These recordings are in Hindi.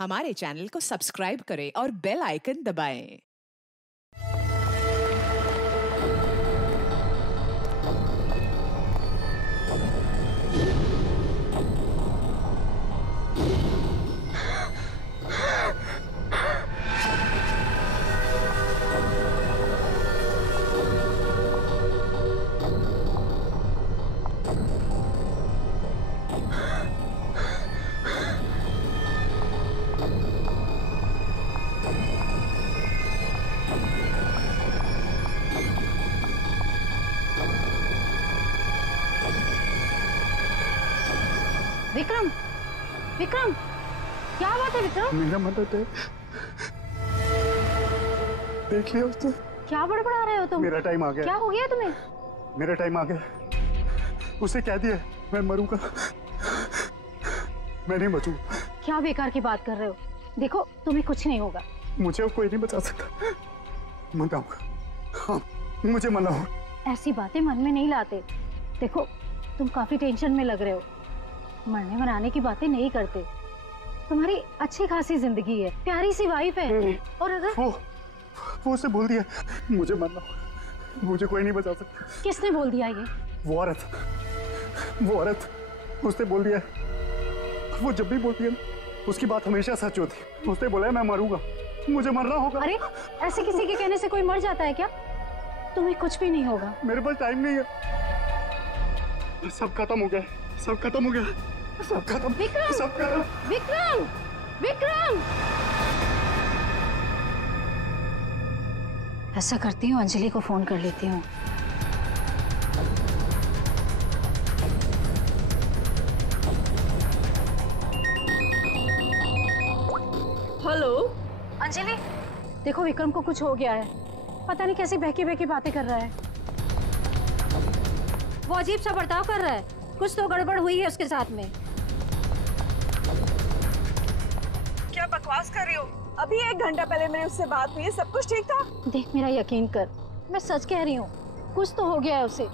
हमारे चैनल को सब्सक्राइब करें और बेल आइकन दबाएं। विक्रम, विक्रम, क्या बात है विक्रम? मेरा मदद है, देख लिया उसने। क्या बड़बड़ा रहे हो तुम? मेरा टाइम आ गया। क्या हो गया तुम्हें? मेरा टाइम आ गया। उसे कह दिया मैं मरूंगा, मैं नहीं बचूंगा। क्या बेकार की बात कर रहे हो? देखो तुम्हें कुछ नहीं होगा। मुझे अब कोई नहीं बचा सकता। मनाऊंगा, हाँ मुझे मनाओ। ऐसी बातें मन में नहीं लाते। देखो तुम काफी टेंशन में लग रहे हो। मरने मनाने की बातें नहीं करते। तुम्हारी अच्छी खासी जिंदगी है, प्यारी सी वाइफ है। और अगर वो उसे बोल दिया मुझे मरना, मुझे कोई नहीं बचा सकता। किसने बोल दिया ये? वो औरत उसने बोल दिया। वो जब भी बोलती है उसकी बात हमेशा सच होती। उसने बोला है मैं मरूंगा, मुझे मरना होगा। अरे ऐसे किसी के कहने से कोई मर जाता है क्या? तुम्हें कुछ भी नहीं होगा। मेरे पास टाइम नहीं है। सब खत्म हो गया, सब खत्म हो गया, सब खत्म। विक्रम, सब खत्म। विक्रम, विक्रम! ऐसा करती हूँ, अंजलि को फोन कर लेती हूँ। हेलो अंजलि, देखो विक्रम को कुछ हो गया है। पता नहीं कैसी बहकी बहकी बातें कर रहा है। वो अजीब सा बर्ताव कर रहा है। कुछ तो गड़बड़ हुई है उसके साथ में। क्या बकवास कर रही हो? अभी 1 घंटा पहले मेरी उससे बात हुई है, सब कुछ ठीक था। देख मेरा यकीन कर, मैं सच कह रही हूँ। कुछ तो हो गया है उसे,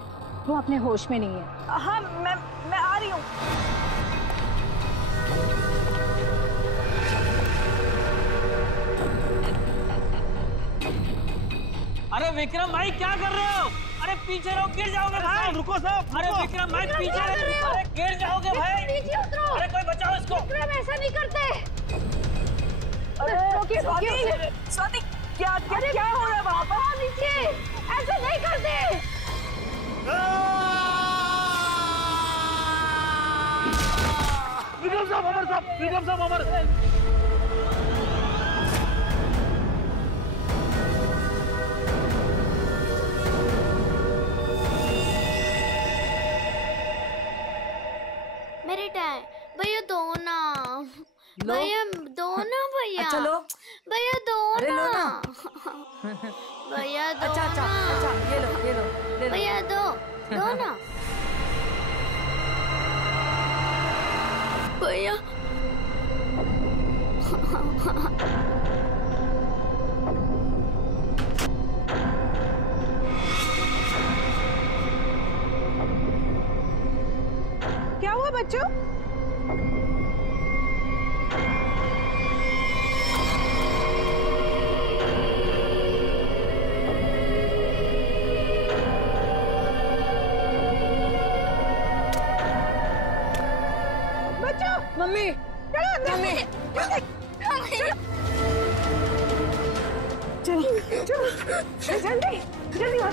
वो अपने होश में नहीं है। हाँ मैं आ रही हूँ। अरे विक्रम भाई क्या कर रहे हो? अरे पीछे रहो, गिर जाओगे भाई। रुको साहब। अरे विक्रम भाई पीछे रहो, अरे गिर जाओगे भाई। नीचे उतरो। अरे कोई बचाओ इसको। विक्रम ऐसा नहीं करते। अरे स्वाति क्या हो रहा है वहाँ पर? नीचे ऐसा नहीं करते। विक्रम साहब, अमर साहब, विक्रम साहब, अमर। मेरे टाइम भैया दो ना, भैया दो ना, भैया अच्छा लो, भैया दो अरे लो ना, ना। भैया दो अच्छा ना, ये लो ले लो। भैया दो ना भैया। क्या हुआ बच्चों? मम्मी, मम्मी, चलो जल्दी जल्दी आओ।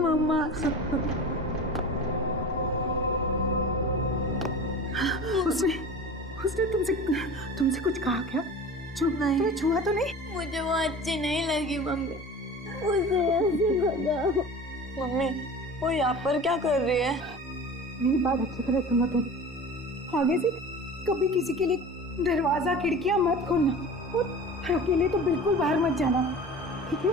मम्मा, उसने तुमसे कुछ कहा क्या? नहीं, तुम्हें छुआ तो नहीं? मुझे वो अच्छी नहीं लगी मम्मी, मुझे ऐसे भगाओ। मम्मी वो यहाँ पर क्या कर रही है? मेरी बात अच्छी तरह सुनो तुम। आगे से कभी किसी के लिए दरवाजा खिड़कियां मत खोलना और अकेले तो बिल्कुल बाहर मत जाना, ठीक है?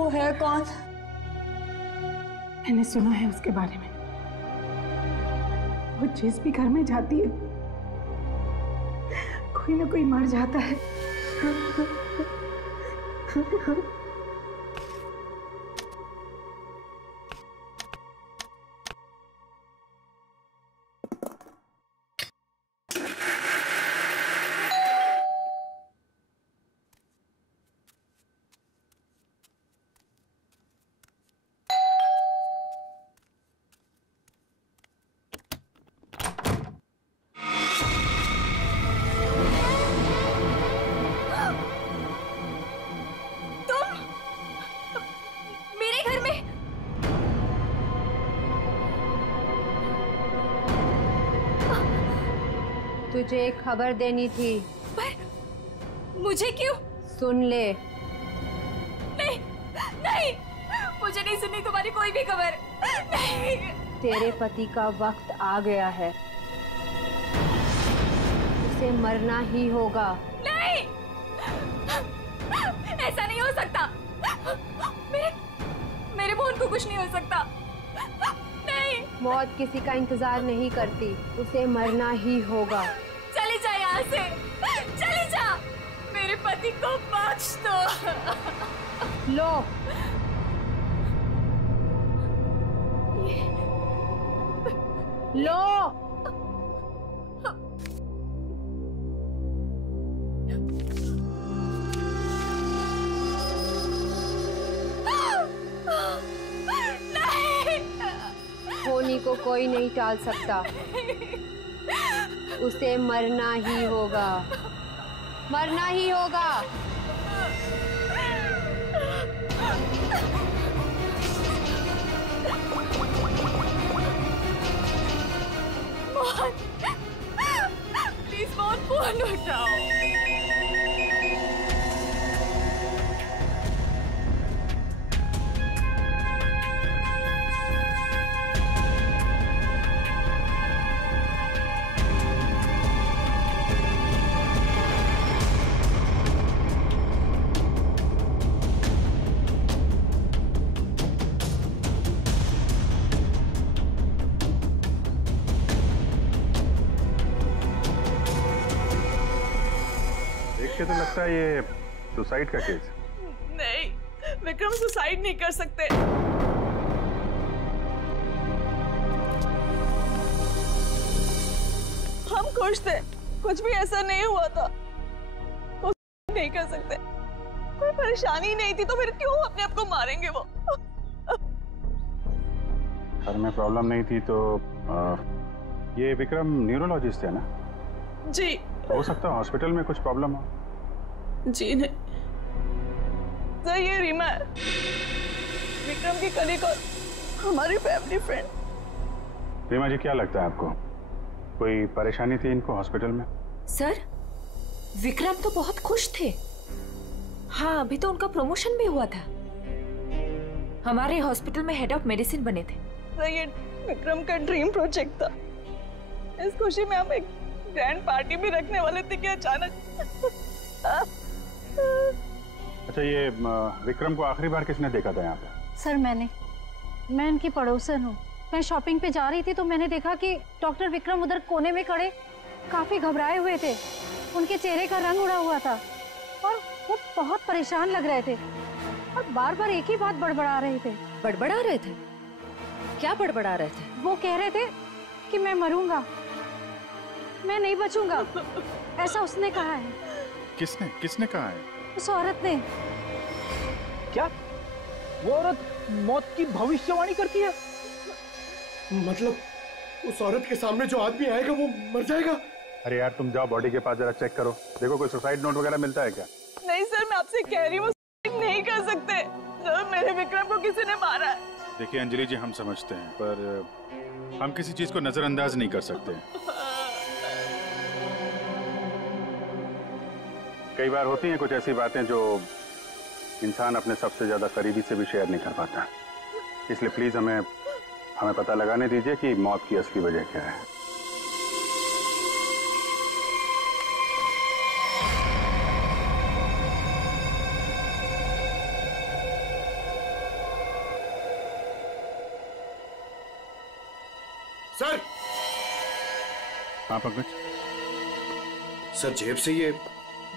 वो है कौन? मैंने सुना है उसके बारे में। वो जिस भी घर में जाती है कोई ना कोई मर जाता है। तुझे एक खबर देनी थी। पर मुझे क्यों? सुन ले। नहीं नहीं, मुझे नहीं सुननी तुम्हारी कोई भी खबर। नहीं। तेरे पति का वक्त आ गया है, उसे मरना ही होगा। नहीं, ऐसा नहीं हो सकता। मेरे मोहन को कुछ नहीं हो सकता। नहीं। मौत किसी का इंतजार नहीं करती, उसे मरना ही होगा। चली जा यहाँ से, चली जा। मेरे पति को बख्श दो। लो। लो। होनी को कोई नहीं टाल सकता, उसे मरना ही होगा, मरना ही होगा। मोहन, प्लीज मोहन, फोन उठाओ। तो लगता है ये सुसाइड का केस है। नहीं, विक्रम सुसाइड नहीं कर सकते। हम खुश थे, कुछ भी ऐसा नहीं हुआ था। वो नहीं कर सकते, कोई परेशानी नहीं थी तो फिर क्यों अपने आप को मारेंगे वो? घर में प्रॉब्लम नहीं थी तो ये विक्रम न्यूरोलॉजिस्ट है ना? जी। तो हो सकता है हॉस्पिटल में कुछ प्रॉब्लम हो। जी नहीं सर, ये रीमा है, विक्रम की कलीग और हमारी फैमिली फ्रेंड। रीमा जी, क्या लगता है आपको कोई परेशानी थी इनको हॉस्पिटल में? सर, विक्रम तो बहुत खुश थे। हाँ, अभी तो उनका प्रमोशन भी हुआ था, हमारे हॉस्पिटल में हेड ऑफ मेडिसिन बने थे। सर, ये विक्रम का ड्रीम प्रोजेक्ट था। इस खुशी में हम एक ग्रैंड पार्टी भी रखने वाले थे कि अचानक। अच्छा, ये विक्रम को आखिरी बार किसने देखा था यहाँ पे? सर, मैं इनकी पड़ोसन हूँ। मैं शॉपिंग पे जा रही थी तो मैंने देखा कि डॉक्टर विक्रम उधर कोने में खड़े काफी घबराए हुए थे। उनके चेहरे का रंग उड़ा हुआ था और वो बहुत परेशान लग रहे थे और बार बार एक ही बात बड़बड़ा रहे थे। बड़बड़ा रहे थे? क्या बड़बड़ा रहे थे? वो कह रहे थे कि मैं मरूंगा, मैं नहीं बचूंगा, ऐसा उसने कहा है। किसने कहा है? उस औरत ने। क्या वो औरत मौत की भविष्यवाणी करती है? मतलब उस औरत के सामने जो आदमी आएगा वो मर जाएगा? अरे यार, तुम जाओ बॉडी के पास जरा चेक करो, देखो कोई सुसाइड नोट वगैरह मिलता है क्या? नहीं सर, मैं आपसे कह रही हूँ वो सुसाइड नहीं कर सकते। जब मेरे विक्रम को किसी ने मारा है। देखिए अंजलि जी, हम समझते हैं पर हम किसी चीज को नजरअंदाज नहीं कर सकते। कई बार होती हैं कुछ ऐसी बातें जो इंसान अपने सबसे ज्यादा करीबी से भी शेयर नहीं कर पाता। इसलिए प्लीज हमें पता लगाने दीजिए कि मौत की असली वजह क्या है। सर। हाँ पंकज। सर जेब से ये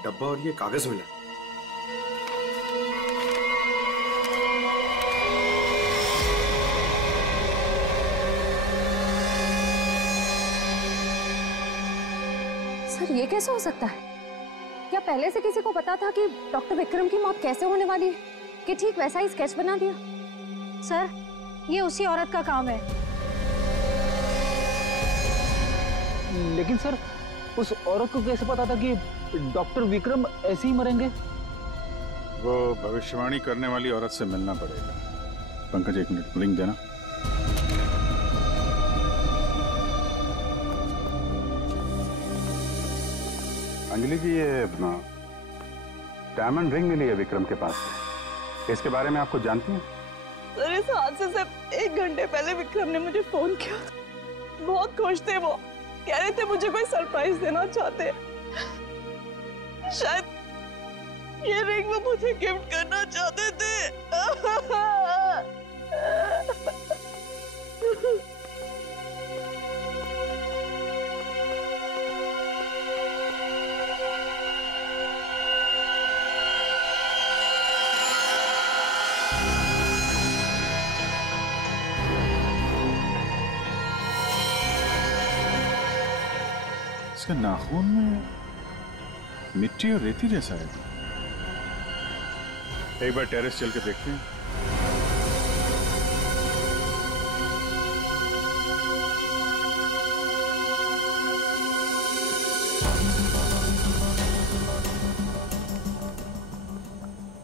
डब्बा और ये कागज मिला। सर ये कैसे हो सकता है? क्या पहले से किसी को पता था कि डॉक्टर विक्रम की मौत कैसे होने वाली है कि ठीक वैसा ही स्केच बना दिया? सर ये उसी औरत का काम है। लेकिन सर उस औरत को कैसे पता था कि डॉक्टर विक्रम ऐसे ही मरेंगे? वो भविष्यवाणी करने वाली औरत से मिलना पड़ेगा। पंकज एक मिनट लिंक देना। अंजलि जी ये डायमंड रिंग मिली है विक्रम के पास से, इसके बारे में आपको जानती हैं? सर इस हादसे से 1 घंटे पहले विक्रम ने मुझे फोन किया था। बहुत खुश थे वो, कह रहे थे मुझे कोई सरप्राइज देना चाहते। शायद ये रिंग वो मुझे गिफ्ट करना चाहते थे। इसके नाखून में मिट्टी और रेती जैसा है। एक बार टेरेस चल के देखते हैं।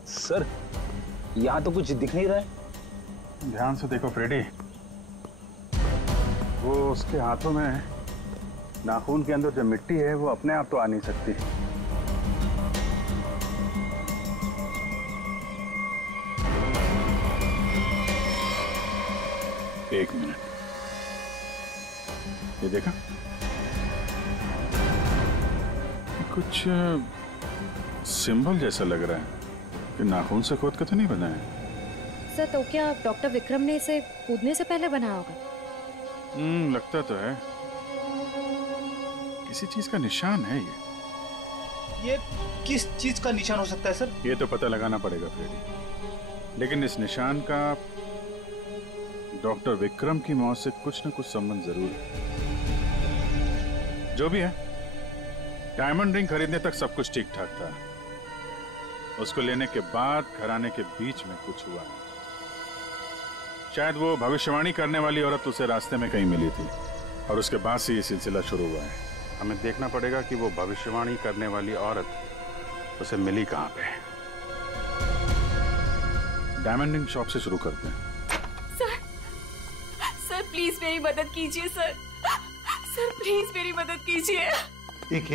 सर यहाँ तो कुछ दिख नहीं रहा है। ध्यान से देखो फ्रेडी, वो उसके हाथों में नाखून के अंदर जो मिट्टी है वो अपने आप तो आ नहीं सकती। एक मिनट, ये देखा? कुछ सिंबल जैसा लग रहा है कि नाखून से खोद के तो नहीं बना है। सर तो क्या डॉक्टर विक्रम ने इसे कूदने से पहले बनाया होगा? लगता तो है, किसी चीज का निशान है ये किस चीज का निशान हो सकता है सर? ये तो पता लगाना पड़ेगा फ्रेडी, लेकिन इस निशान का डॉक्टर विक्रम की मौत से कुछ न कुछ संबंध जरूर है। जो भी है, डायमंड रिंग खरीदने तक सब कुछ ठीक ठाक था। उसको लेने के बाद घराने के बीच में कुछ हुआ। शायद वो भविष्यवाणी करने वाली औरत उसे रास्ते में कहीं मिली थी और उसके बाद से ये सिलसिला शुरू हुआ है। हमें देखना पड़ेगा कि वो भविष्यवाणी करने वाली औरत उसे मिली कहाँ पे। डायमंड रिंग शॉप से शुरू करते हैं। सर प्लीज मेरी मदद कीजिए सर। सर प्लीज मेरी मदद कीजिए। एक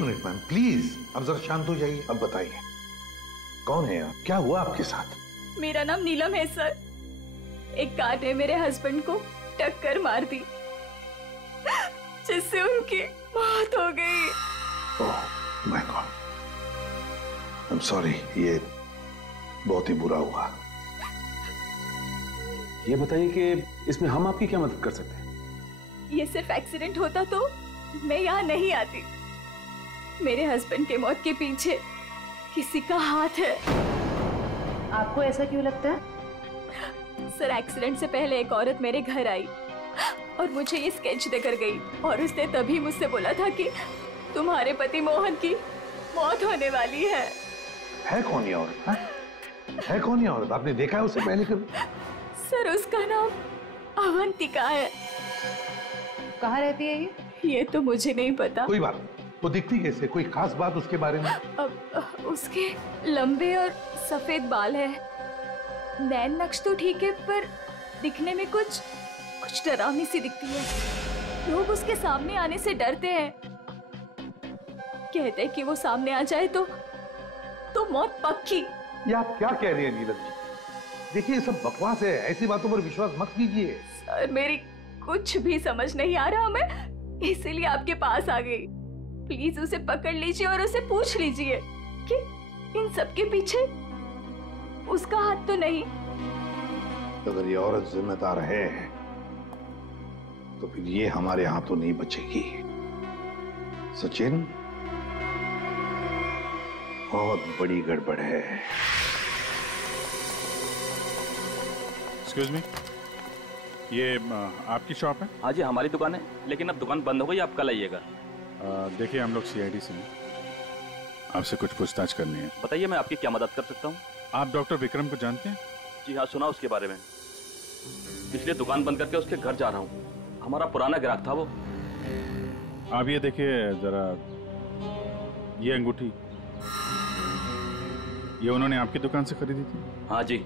मिनट मैम प्लीज, अब जरा शांत हो जाइए। अब बताइए कौन है आप, क्या हुआ आपके साथ? मेरा नाम नीलम है सर। एक कार ने मेरे हस्बैंड को टक्कर मार दी जिससे उनकी मौत हो गई। Oh my God, I am sorry, ये बहुत ही बुरा हुआ। ये बताइए कि इसमें हम आपकी क्या मदद कर सकते हैं? ये सिर्फ एक्सीडेंट होता तो मैं यहाँ नहीं आती। मेरे हस्बैंड के मौत के पीछे किसी का हाथ है। आपको ऐसा क्यों लगता है? सर एक्सीडेंट से पहले एक औरत मेरे घर आई और मुझे ये स्केच देकर गई और उसने तभी मुझसे बोला था कि तुम्हारे पति मोहन की मौत होने वाली है। है कौन ये औरत? है कौन ये औरत? आपने देखा है उसे पहले कभी? सर उसका नाम अवंतिका है। कहाँ रहती है ये? ये तो मुझे नहीं पता। कोई बात नहीं, वो दिखती कैसे? कोई खास बात उसके बारे में? उसके लंबे और सफेद बाल है, नैन नक्श तो ठीक है पर दिखने में कुछ डरावनी सी दिखती है। लोग उसके सामने आने से डरते हैं, कहते हैं कि वो सामने आ जाए तो मौत पक्की। ये आप क्या कह रही हैं नीलम जी? देखिए ये सब बकवास है, ऐसी बातों पर विश्वास मत कीजिए। सर मेरी कुछ भी समझ नहीं आ रहा, मैं इसीलिए आपके पास आ गई। प्लीज उसे पकड़ लीजिए और उसे पूछ लीजिए कि इन सब के पीछे उसका हाथ तो नहीं। अगर ये औरत जिम्मेदार है तो फिर ये हमारे हाथों नहीं बचेगी। सचिन, बहुत बड़ी गड़बड़ है। एक्सक्यूज मी, ये आपकी शॉप है? हाँ जी, हमारी दुकान है, लेकिन अब दुकान बंद हो गई, आप कल आइएगा। देखिए, हम लोग सीआईडी से हैं, आपसे कुछ पूछताछ करनी है। बताइए, मैं आपकी क्या मदद कर सकता हूँ? आप डॉक्टर विक्रम को जानते हैं? जी हाँ, सुना उसके बारे में, इसलिए दुकान बंद करके उसके घर जा रहा हूँ। हमारा पुराना ग्राहक था वो। आप ये देखिए जरा, ये अंगूठी, ये उन्होंने आपकी दुकान से खरीदी थी? हाँ जी,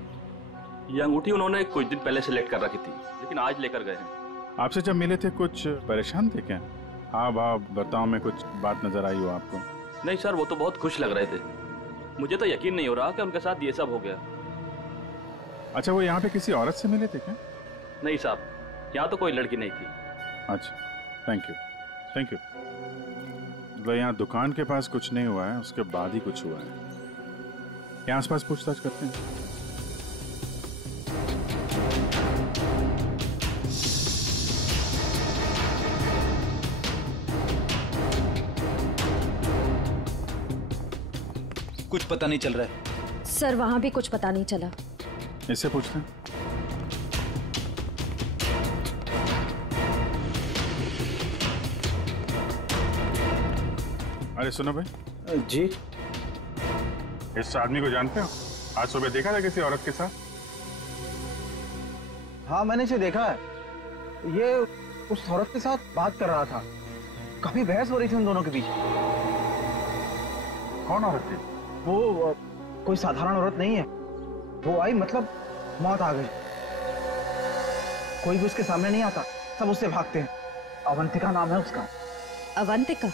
ये अंगूठी उन्होंने कुछ दिन पहले सेलेक्ट कर रखी थी, लेकिन आज लेकर गए हैं। आपसे जब मिले थे कुछ परेशान थे क्या? हाँ भाव बर्ताव में कुछ बात नजर आई हो आपको? नहीं सर, वो तो बहुत खुश लग रहे थे। मुझे तो यकीन नहीं हो रहा कि उनके साथ ये सब हो गया। अच्छा, वो यहाँ पे किसी औरत से मिले थे क्या? नहीं साहब, यहाँ तो कोई लड़की नहीं थी। अच्छा, थैंक यू, थैंक यू। मतलब यहाँ दुकान के पास कुछ नहीं हुआ है, उसके बाद ही कुछ हुआ है। यहाँ आसपास पूछताछ करते हैं। कुछ पता नहीं चल रहा है सर, वहां भी कुछ पता नहीं चला। इससे पूछते हैं। अरे सुनो भाई। जी? इस आदमी को जानते हो? आज सुबह देखा था किसी औरत के साथ? हाँ, मैंने इसे देखा है। ये उस औरत के साथ बात कर रहा था, काफी बहस हो रही थी उन दोनों के बीच। कौन औरत थी? वो कोई साधारण औरत नहीं है। वो आई, मतलब मौत आ गई। कोई भी उसके सामने नहीं आता, सब उससे भागते हैं। अवंतिका नाम है उसका। अवंतिका?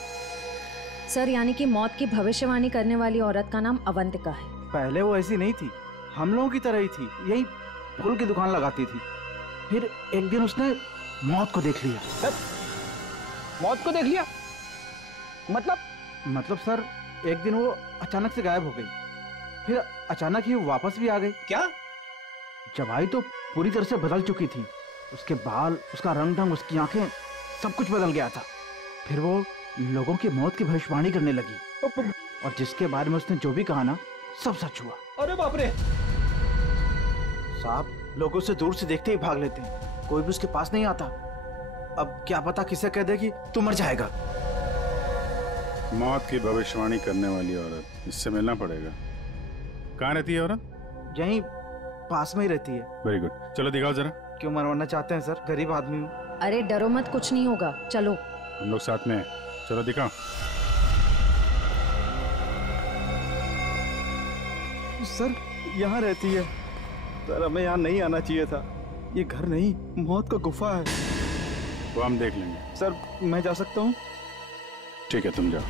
सर, यानी कि मौत की भविष्यवाणी करने वाली औरत का नाम अवंतिका है। पहले वो ऐसी नहीं थी, हम लोगों की तरह ही थी, यही फूल की दुकान लगाती थी। फिर एक दिन उसने मौत को देख लिया। मौत को देख लिया? मतलब सर, एक दिन वो अचानक से गायब हो गई, फिर अचानक ही वापस भी आ गई। क्या? जब आई तो पूरी तरह से बदल चुकी थी। उसके बाल, उसका रंग ढंग, उसकी आंखें, सब कुछ बदल गया था। फिर वो लोगों की मौत की भविष्यवाणी करने लगी, और जिसके बारे में उसने जो भी कहा ना, सब सच हुआ। अरे बाप रे! साहब, लोग उसे दूर से देखते ही भाग लेते हैं, कोई भी उसके पास नहीं आता। अब क्या पता किसे कह दे कि तू मर जाएगा। मौत की भविष्यवाणी करने वाली औरत, इससे मिलना पड़ेगा। कहाँ रहती है औरत? यहीं पास में ही रहती है। वेरी गुड, चलो दिखाओ जरा। क्यों मरवाना चाहते हैं सर? गरीब आदमी हूँ। अरे डरो मत, कुछ नहीं होगा, चलो। हम लोग साथ में हैं, चलो दिखाओ। सर, यहाँ रहती है। सर, हमें यहाँ नहीं आना चाहिए था। ये घर नहीं, मौत का गुफा है। वो हम देख लेंगे। सर, मैं जा सकता हूँ? ठीक है, तुम जाओ।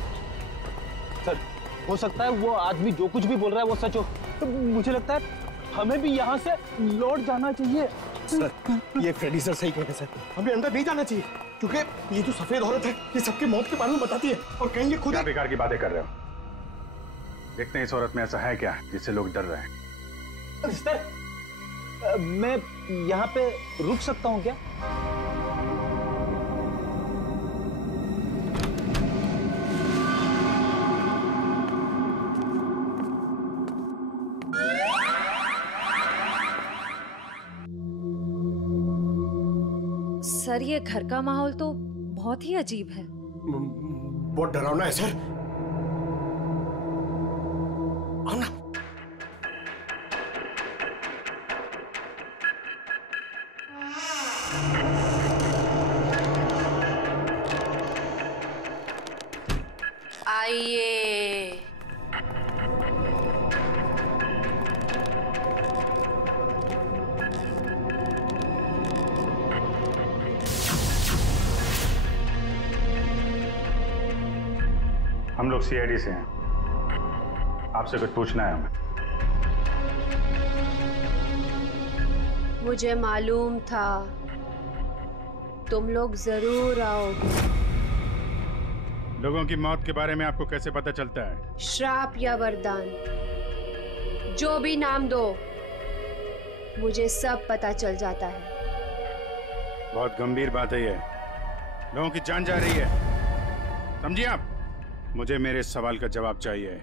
सर, हो सकता है वो आदमी जो कुछ भी बोल रहा है वो सच हो, तो मुझे लगता है हमें भी यहाँ से लौट जाना चाहिए। सर, ये फ्रेडी सर सही कहते हैं सर, हमें अंदर नहीं जाना चाहिए, क्योंकि ये जो सफेद औरत है ये सबके मौत के बारे में बताती है, और कहीं ये खुद क्या बेकार की बातें कर रहे हो? देखते हैं इस औरत में ऐसा है क्या जिससे लोग डर रहे हैं। सर, मैं यहाँ पे रुक सकता हूँ क्या? सर, ये घर का माहौल तो बहुत ही अजीब है। बहुत डरावना है सर। आओ ना। आइए। हम लोग सीआईडी से हैं, आपसे कुछ पूछना है हमें। मुझे मालूम था तुम लोग जरूर आओगे। लोगों की मौत के बारे में आपको कैसे पता चलता है? श्राप या वरदान, जो भी नाम दो, मुझे सब पता चल जाता है। बहुत गंभीर बात है ये। लोगों की जान जा रही है, समझिए आप? मुझे मेरे सवाल का जवाब चाहिए।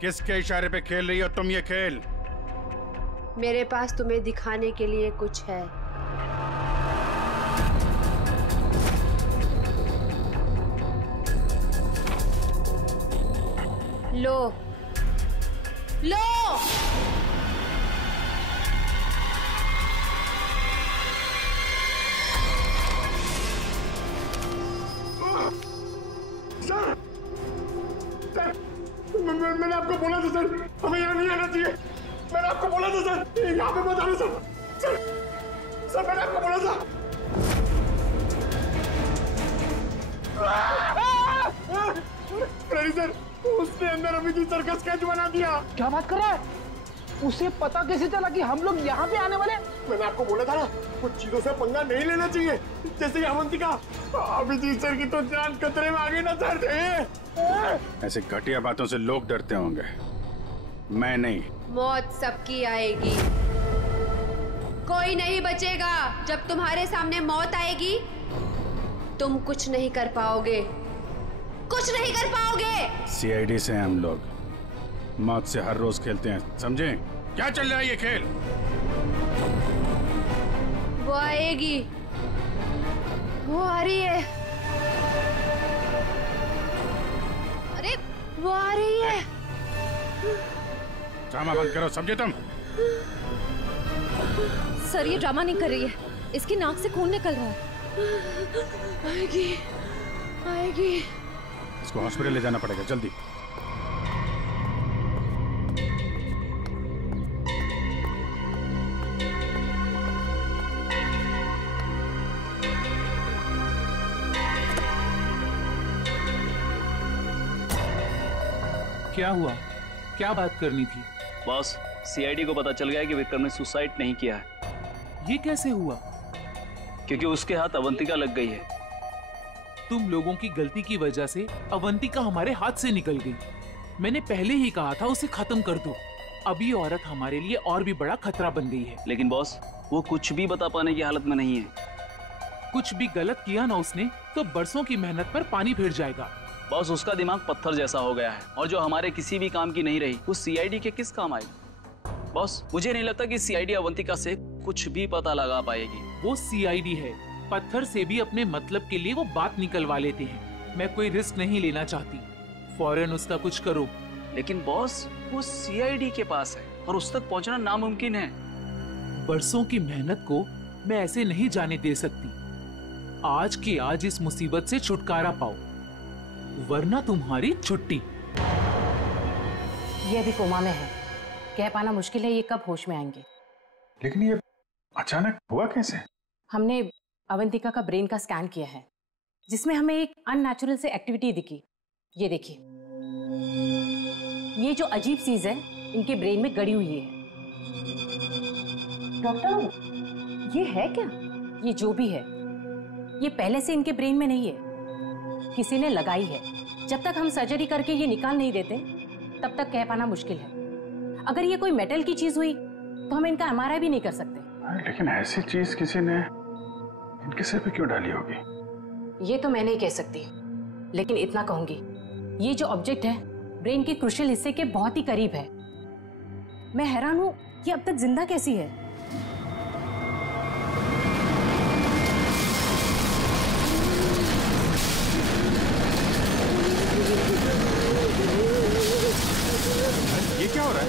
किसके इशारे पे खेल रही हो तुम ये खेल? मेरे पास तुम्हें दिखाने के लिए कुछ है। लो लो। मैंने आपको बोला था सर, हमें यहाँ नहीं आना चाहिए। मैंने आपको बोला था सर, यहाँ पे मत आना सर। सर मैंने आपको बोला था। फ्रेडी सर, उसने अंदर अमित सर का स्केच बना दिया। क्या बात कर रहा है? उसे पता कैसे चला कि हम लोग यहाँ पे आने वाले? मैंने आपको बोला था ना, कुछ चीजों से पंगा नहीं लेना चाहिए, जैसे अवंतिका। अभिजीत सर की तो जान खतरे में आ गई ना सर। ऐसे घटिया बातों से लोग डरते होंगे, मैं नहीं। मौत सबकी आएगी, कोई नहीं बचेगा। जब तुम्हारे सामने मौत आएगी तुम कुछ नहीं कर पाओगे, कुछ नहीं कर पाओगे। सीआईडी से हम लोग मौत से हर रोज खेलते हैं, समझे? क्या चल रहा है ये खेल? वो आएगी, वो आ रही है। अरे वो आ रही है। ड्रामा बंद करो, समझे तुम? सर ये ड्रामा नहीं कर रही है, इसकी नाक से खून निकल रहा है। आएगी आएगी। इसको हॉस्पिटल ले जाना पड़ेगा जल्दी। क्या हुआ? क्या बात करनी थी? बॉस, सीआईडी को पता चल गया है कि विक्रम ने सुसाइड नहीं किया है। ये कैसे हुआ? क्योंकि उसके हाथ अवंतिका लग गई है। तुम लोगों की गलती की वजह से अवंतिका हमारे हाथ से निकल गई। मैंने पहले ही कहा था उसे खत्म कर दो। अब ये औरत हमारे लिए और भी बड़ा खतरा बन गई है। लेकिन बॉस, वो कुछ भी बता पाने की हालत में नहीं है। कुछ भी गलत किया ना उसने तो बरसों की मेहनत पर पानी फिर जाएगा। बॉस, उसका दिमाग पत्थर जैसा हो गया है और जो हमारे किसी भी काम की नहीं रही वो सीआईडी के किस काम आएगी? बॉस, मुझे नहीं लगता कि सीआईडी अवंतिका से कुछ भी पता लगा पाएगी। वो सीआईडी है, पत्थर से भी अपने मतलब के लिए वो बात निकलवा लेते हैं। मैं कोई रिस्क नहीं लेना चाहती, फौरन उसका कुछ करो। लेकिन बॉस, वो सीआईडी के पास है और उस तक पहुंचना नामुमकिन है। बरसों की मेहनत को मैं ऐसे नहीं जाने दे सकती। आज के आज इस मुसीबत से छुटकारा पाओ, वरना तुम्हारी छुट्टी। ये अभी कोमा में है, कह पाना मुश्किल है ये कब होश में आएंगे। लेकिन ये अचानक हुआ कैसे? हमने अवंतिका का ब्रेन का स्कैन किया है, जिसमें हमें एक अननेचुरल से एक्टिविटी दिखी। ये देखिए, ये जो अजीब चीज है इनके ब्रेन में गड़ी हुई है। डॉक्टर, ये है क्या? ये जो भी है ये पहले से इनके ब्रेन में नहीं है, किसी ने लगाई है। जब तक हम सर्जरी करके ये निकाल नहीं देते तब तक कह पाना मुश्किल है। अगर ये कोई मेटल की चीज हुई तो हम इनका एमआरआई भी नहीं कर सकते। लेकिन ऐसी चीज किसी ने इनके सिर पे क्यों डाली होगी? ये तो मैं नहीं कह सकती, लेकिन इतना कहूंगी, ये जो ऑब्जेक्ट है ब्रेन के क्रूशियल हिस्से के बहुत ही करीब है। मैं हैरान हूं कि अब तक जिंदा कैसी है। ये क्या हो रहा है?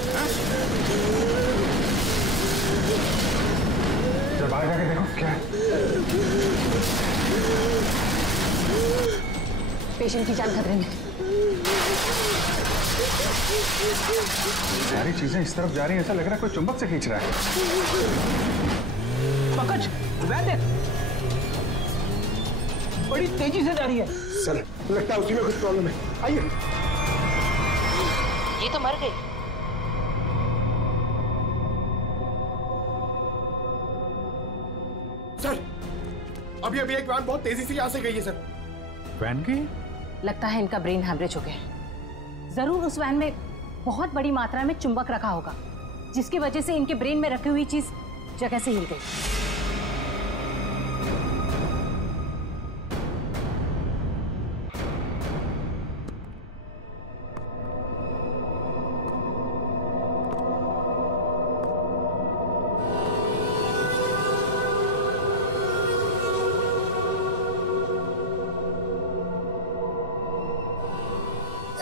जब बाहर जाके देखो क्या है। पेशेंट की जान खतरे में। सारी चीजें इस तरफ जा रही हैं, ऐसा लग रहा है कोई चुंबक से खींच रहा है। पंकज, वह देख, बड़ी तेजी से जा रही है। सर, लगता है उसी में कुछ प्रॉब्लम है। आइए। ये तो मर गई। सर, अभी अभी एक वैन बहुत तेजी से यहाँ से गई है सर। वैन गई? लगता है इनका ब्रेन हैमरेज हो गया। जरूर उस वैन में बहुत बड़ी मात्रा में चुंबक रखा होगा, जिसकी वजह से इनके ब्रेन में रखी हुई चीज जगह से हिल गई।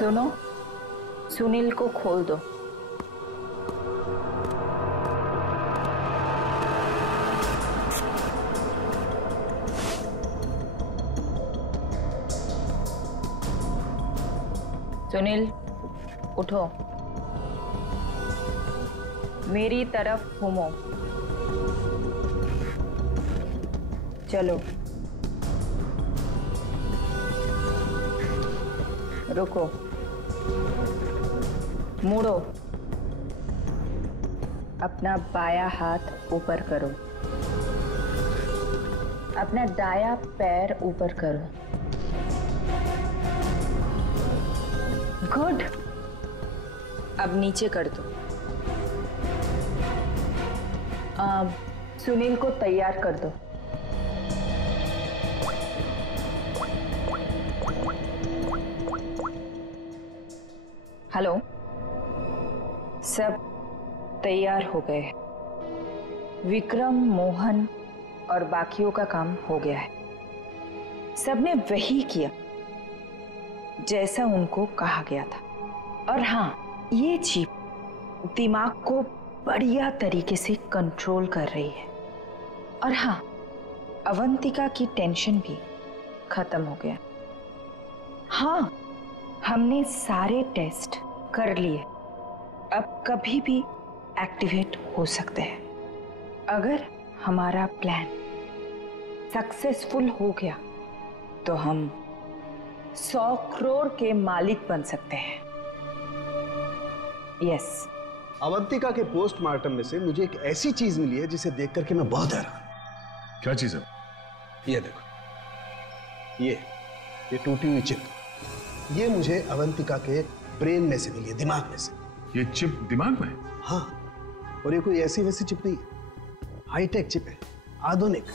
सुनो, सुनील को खोल दो। सुनील उठो, मेरी तरफ घूमो। चलो रुको, मुड़ो, अपना बायां हाथ ऊपर करो, अपना दायां पैर ऊपर करो। गुड, अब नीचे कर दो। सुनील को तैयार कर दो। हेलो, सब तैयार हो गए। विक्रम, मोहन और बाकियों का काम हो गया है। सबने वही किया जैसा उनको कहा गया था। और हाँ, ये चिप दिमाग को बढ़िया तरीके से कंट्रोल कर रही है। और हाँ, अवंतिका की टेंशन भी खत्म हो गया। हाँ, हमने सारे टेस्ट कर लिए, अब कभी भी एक्टिवेट हो सकते हैं। अगर हमारा प्लान सक्सेसफुल हो गया तो हम 100 करोड़ के मालिक बन सकते हैं। यस। अवंतिका के पोस्टमार्टम में से मुझे एक ऐसी चीज मिली है जिसे देख करके मैं बहुत हैरान। क्या चीज है? ये देखो, ये टूटी हुई चिप, ये मुझे अवंतिका के ब्रेन में से मिली है, दिमाग में से। ये चिप दिमाग में? हाँ, और ये कोई ऐसी वैसी चिप नहीं है, हाईटेक चिप है, आधुनिक।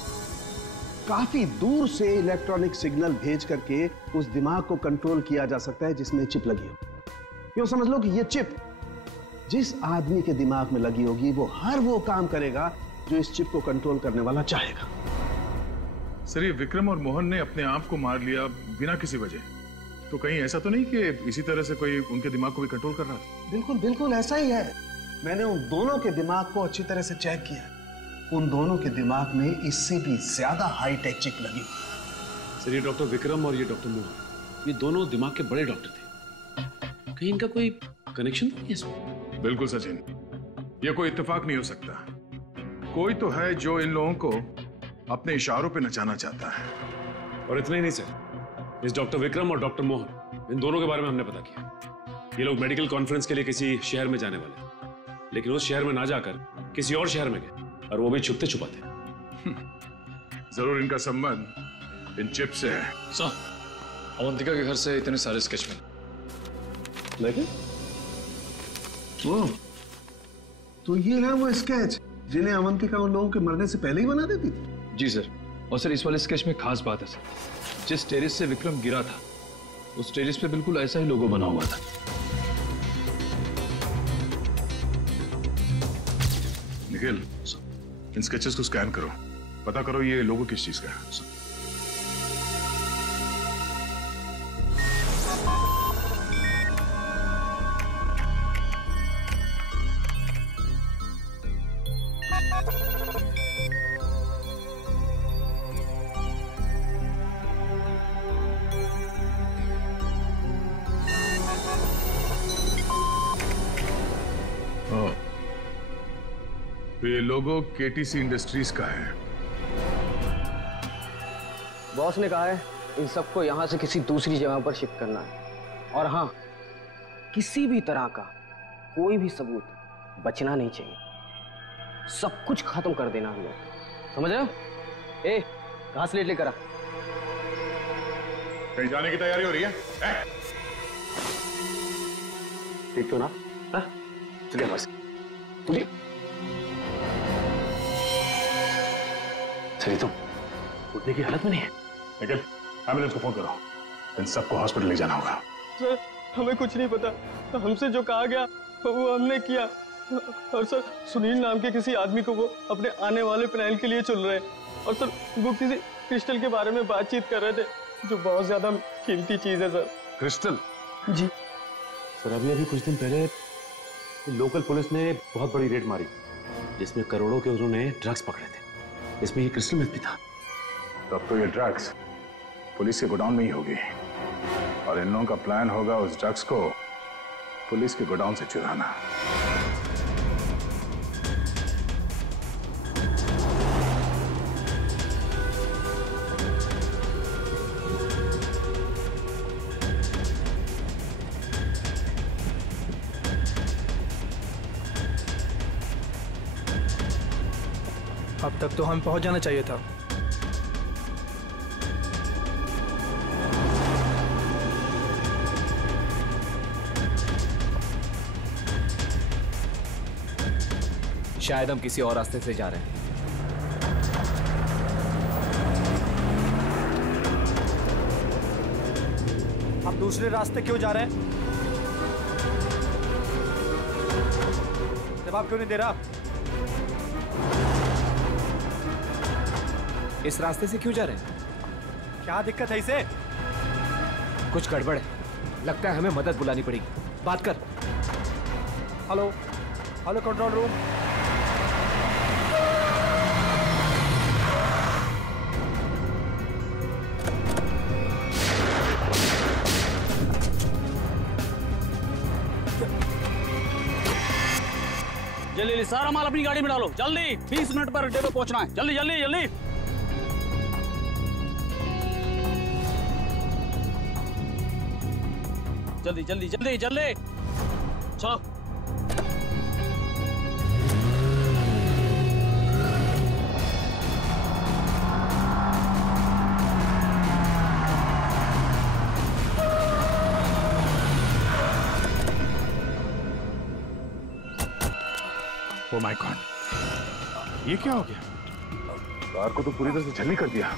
काफी दूर से इलेक्ट्रॉनिक सिग्नल भेज करके उस दिमाग को कंट्रोल किया जा सकता है जिसमें चिप लगी हो। यूं समझ लो कि ये चिप जिस आदमी के दिमाग में लगी होगी वो हर वो काम करेगा जो इस चिप को कंट्रोल करने वाला चाहेगा। सर, ये विक्रम और मोहन ने अपने आप को मार लिया बिना किसी वजह, तो कहीं ऐसा तो नहीं कि इसी तरह से कोई उनके दिमाग को भी कंट्रोल कर रहा था? बिल्कुल बिल्कुल ऐसा ही है। मैंने उन दोनों के दिमाग को अच्छी तरह से चेक किया। उन दोनों के दिमाग में इससे भी ज्यादा हाईटेक चिप लगी। सर, ये डॉक्टर विक्रम और ये डॉक्टर मोहन, ये दोनों दिमाग के बड़े डॉक्टर थे। कहीं इनका कोई कनेक्शन तो नहीं है इसमें? बिल्कुल सचिन, ये कोई इत्तेफाक नहीं हो सकता। कोई तो है जो इन लोगों को अपने इशारों पे नचाना चाहता है। और इतना ही नहीं सर, इस डॉक्टर विक्रम और डॉक्टर मोहन, इन दोनों के बारे में हमने पता किया। ये लोग मेडिकल कॉन्फ्रेंस के लिए किसी शहर में जाने वाले हैं, लेकिन उस शहर में ना जाकर किसी और शहर में गए, और वो भी छुपते छुपाते। जरूर इनका संबंध इन चिप से है। सर, अवंतिका के घर से इतने सारे स्केच मिले। लेकिन वो तो ये है वो स्केच जिन्हें अवंतिका उन लोगों के मरने से पहले ही बना देती थी? जी सर। और सर, इस वाले स्केच में खास बात है सर, जिस टेरेस से विक्रम गिरा था उस टेरेस पे बिल्कुल ऐसा ही लोगो बना हुआ था। निखिल, इन स्केचेस को स्कैन करो, पता करो ये लोगो किस चीज का है। ये लोगो केटीसी इंडस्ट्रीज का है। बॉस ने कहा है इन सबको यहां से किसी दूसरी जगह पर शिफ्ट करना है। और हाँ, किसी भी तरह का कोई भी सबूत बचना नहीं चाहिए, सब कुछ खत्म कर देना हम लोग, समझ रहे हो? ए, घास लेट लेकर आ। कहीं जाने की तैयारी हो रही है? ठीक तो ना? चलिए हमारे साथ। चलिए। सही, तुम उठने की हालत में नहीं है। निखिल, एम्बुलेंस को फोन करो, इन सबको हॉस्पिटल ले जाना होगा। सर, हमें कुछ नहीं पता, हमसे जो कहा गया वो हमने किया। और सर, सुनील नाम के किसी आदमी को वो अपने आने वाले प्लान के लिए चुन रहे हैं। और सर, वो किसी क्रिस्टल के बारे में बातचीत कर रहे थे जो बहुत ज्यादा कीमती चीज है सर। क्रिस्टल? जी। सर अभी अभी कुछ दिन पहले लोकल पुलिस ने बहुत बड़ी रेड मारी जिसमें करोड़ों के उन्होंने ड्रग्स पकड़े थे। इसमें ये क्रिस्टल मेथ भी था। तब तो ये ड्रग्स पुलिस के गोडाउन में ही होगी और इन लोगों का प्लान होगा उस ड्रग्स को पुलिस के गोडाउन से चुराना। अब तक तो हम पहुंच जाना चाहिए था। शायद हम किसी और रास्ते से जा रहे हैं। हम दूसरे रास्ते क्यों जा रहे हैं? जवाब क्यों नहीं दे रहा? इस रास्ते से क्यों जा रहे हैं? क्या दिक्कत है इसे? कुछ गड़बड़ है, लगता है हमें मदद बुलानी पड़ेगी। बात कर। Hello hello control room. जल्दी सारा माल अपनी गाड़ी में डालो, जल्दी 20 मिनट पर अड्डे पे पहुंचना है। जल्दी जल्दी जल्दी। जल्दी जल्दी जल्दी जल्दी चलो। ओह माय गॉड, ये क्या हो गया? कार को तो पूरी तरह से छलनी कर दिया।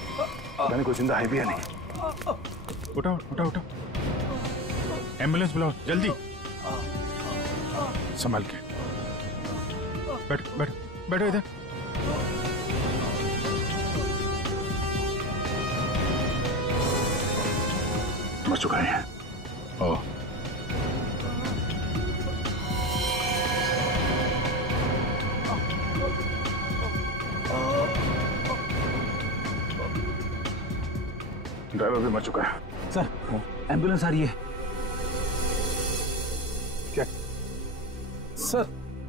जाने कोई जिंदा है भी या नहीं। उठाओ उठाओ उठाओ, एम्बुलेंस बुलाओ जल्दी। संभाल के बैठो बैठो बैठो इधर। मर चुका है। ओह ड्राइवर भी मर चुका है। सर एम्बुलेंस आ रही है। क्या सर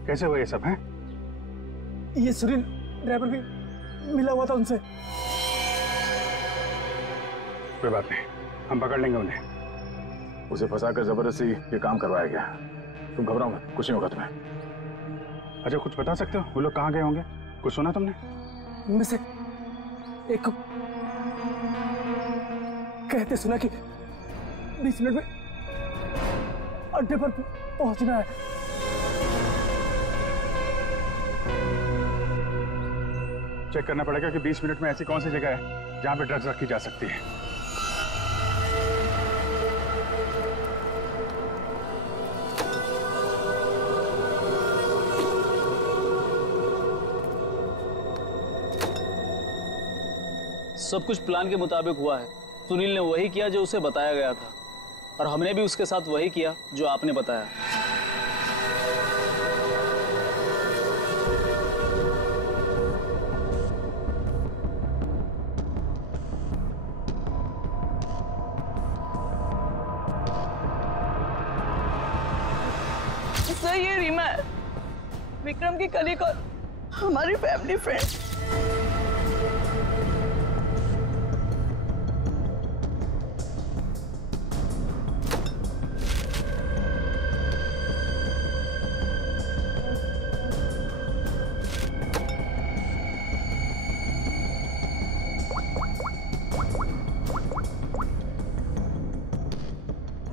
कैसे हुआ ये सब है? ये सुनील ड्राइवर भी मिला हुआ था उनसे। कोई बात नहीं, हम पकड़ लेंगे उन्हें। उसे फंसाकर जबरदस्ती ये काम करवाया गया। तुम घबराओ मत, कुछ नहीं होगा तुम्हें। अच्छा कुछ बता सकते हो वो लोग कहाँ गए होंगे? कुछ सुना तुमने? उनमें से एक कहते सुना कि 20 मिनट में अड्डे पर पहुंचना है। चेक करना पड़ेगा कि 20 मिनट में ऐसी कौन सी जगह है जहां पे ड्रग्स रखी जा सकती है। सब कुछ प्लान के मुताबिक हुआ है। सुनील ने वही किया जो उसे बताया गया था और हमने भी उसके साथ वही किया जो आपने बताया। सर ये रीमा है, विक्रम की कलीग और हमारी फैमिली फ्रेंड।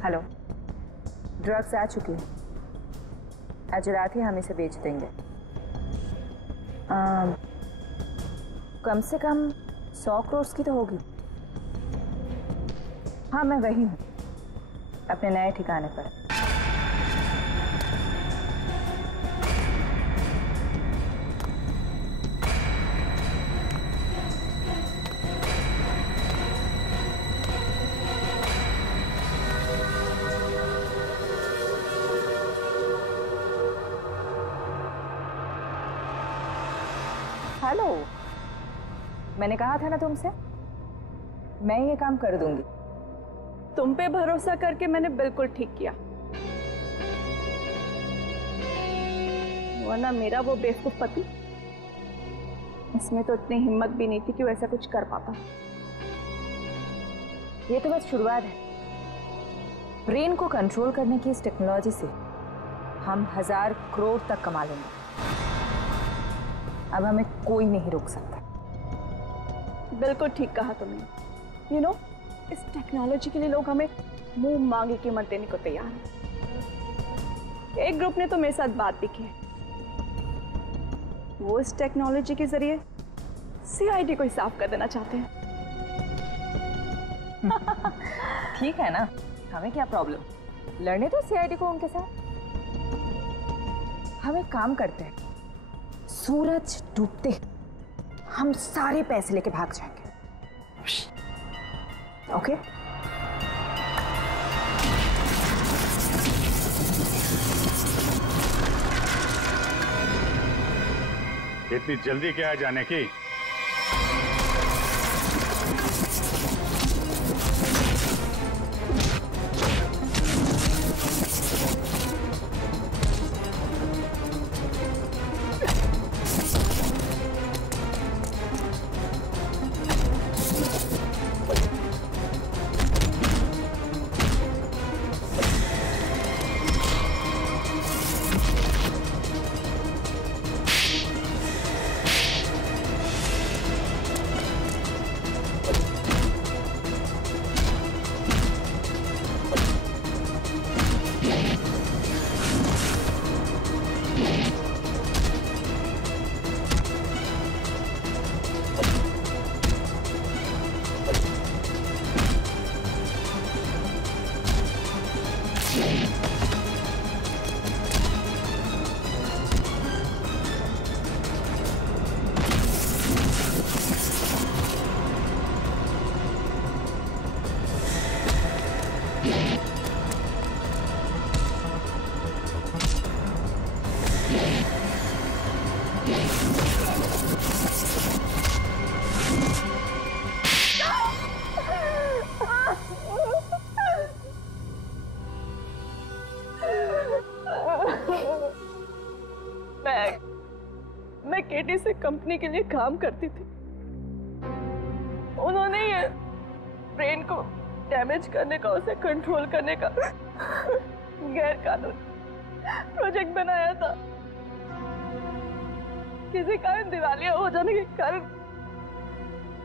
हेलो, ड्रग्स आ चुकी है। आज रात ही हम इसे बेच देंगे। कम से कम 100 करोड़ की तो होगी। हाँ मैं वही हूँ, अपने नए ठिकाने पर। हेलो, मैंने कहा था ना तुमसे, मैं ये काम कर दूंगी। तुम पे भरोसा करके मैंने बिल्कुल ठीक किया, वरना मेरा वो बेवकूफ पति, इसमें तो इतनी हिम्मत भी नहीं थी कि वो ऐसा कुछ कर पाता। ये तो बस शुरुआत है। ब्रेन को कंट्रोल करने की इस टेक्नोलॉजी से हम 1000 करोड़ तक कमा लेंगे। अब हमें कोई नहीं रोक सकता। बिल्कुल ठीक कहा तुमने। यू नो, इस टेक्नोलॉजी के लिए लोग हमें मुंह मांगे कीमत देने को तैयार हैं। एक ग्रुप ने तो मेरे साथ बात भी की है, वो इस टेक्नोलॉजी के जरिए सीआईडी को ही साफ कर देना चाहते हैं। ठीक है ना, हमें क्या प्रॉब्लम, लड़ने दो सीआईडी को उनके साथ। हम एक काम करते हैं, सूरज डूबते हम सारे पैसे लेके भाग जाएंगे। ओके? इतनी जल्दी क्या है जाने की? मैं केटी से कंपनी के लिए काम करती थी। उन्होंने ये ब्रेन को डैमेज करने का, उसे कंट्रोल करने का गैर कानूनी प्रोजेक्ट बनाया था। किसी कारण दिवालिया हो जाने के कारण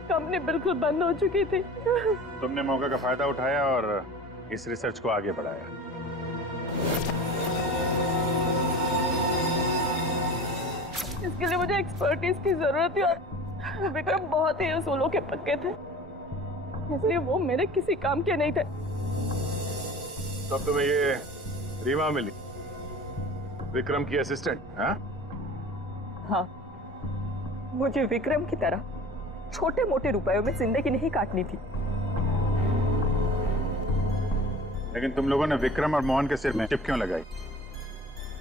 कंपनी बिल्कुल बंद हो चुकी थी। तुमने मौके का फायदा उठाया और इस रिसर्च को आगे बढ़ाया। इसके लिए मुझे एक्सपर्टीज की जरूरत थी और विक्रम बहुत ही उसूलों के पक्के थे, इसलिए वो मेरे किसी काम के नहीं थे। तब तुम्हें ये रीमा मिली, विक्रम की असिस्टेंट? हाँ, मुझे विक्रम की तरह छोटे मोटे रुपयों में जिंदगी नहीं काटनी थी। लेकिन तुम लोगों ने विक्रम और मोहन के सिर में चिप क्यों लगाई?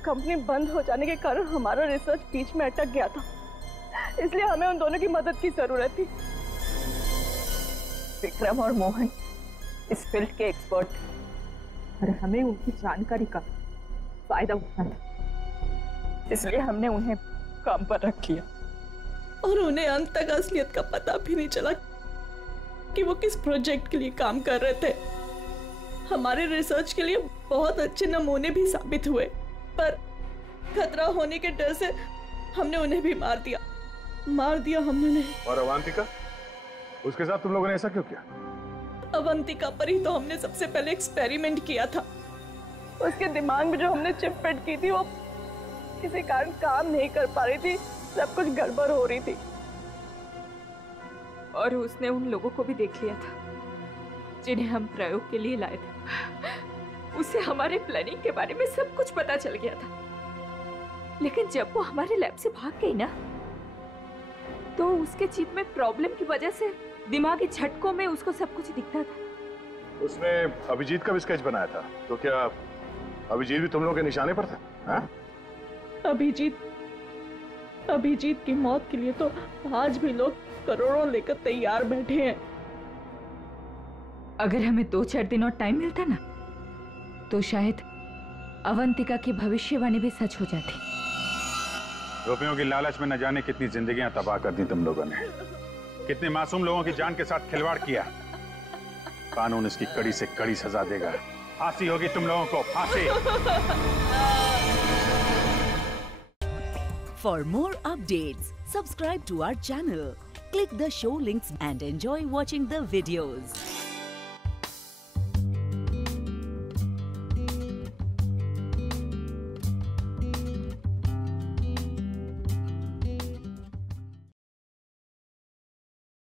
कंपनी बंद हो जाने के कारण हमारा रिसर्च बीच में अटक गया था, इसलिए हमें उन दोनों की मदद की जरूरत थी। विक्रम और मोहन इस फील्ड के एक्सपर्ट थे और हमें उनकी जानकारी का फायदा उठाना था, इसलिए हमने उन्हें काम पर रख लिया। और उन्हें अंत तक असलियत का पता भी नहीं चला कि वो किस प्रोजेक्ट के लिए काम कर रहे थे। हमारे रिसर्च के लिए बहुत अच्छे नमूने भी साबित हुए, पर खतरा होने के डर से हमने उन्हें भी मार दिया हमने उन्हें। और अवंतिका, उसके साथ तुम लोगों ने ऐसा क्यों किया? अवंतिका पर ही तो हमने सबसे पहले एक्सपेरिमेंट किया था। उसके दिमाग में जो हमने चिप फिट की थी वो किसी कारण काम नहीं कर पा रही थी, सब कुछ गड़बड़ हो रही थी। और उसने उन लोगों को भी देख लिया था जिन्हें हम प्रयोग के लिए लाए थे। उसे हमारे प्लानिंग के बारे में सब कुछ पता चल गया था, लेकिन जब वो हमारे लैब से भाग गई ना, तो उसके चिप में प्रॉब्लम की वजह से दिमागी झटकों में उसको सब कुछ दिखता था। उसने अभिजीत का भी स्केच बनाया था, तो क्या अभिजीत भी तुम लोगों के निशाने पर था? अभिजीत अभिजीत की मौत के लिए तो आज भी लोग करोड़ों लेकर तैयार बैठे हैं। अगर हमें 2-4 दिन और टाइम मिलता ना, तो शायद अवंतिका की भविष्यवाणी भी सच हो जाती। रुपयों की लालच में न जाने कितनी जिंदगियां तबाह कर दी तुम लोगों ने, कितने मासूम लोगों की जान के साथ खिलवाड़ किया। कानून इसकी कड़ी से कड़ी सजा देगा। फांसी होगी तुम लोगों को, फांसी। For more updates, subscribe to our channel, click the show links and enjoy watching the videos.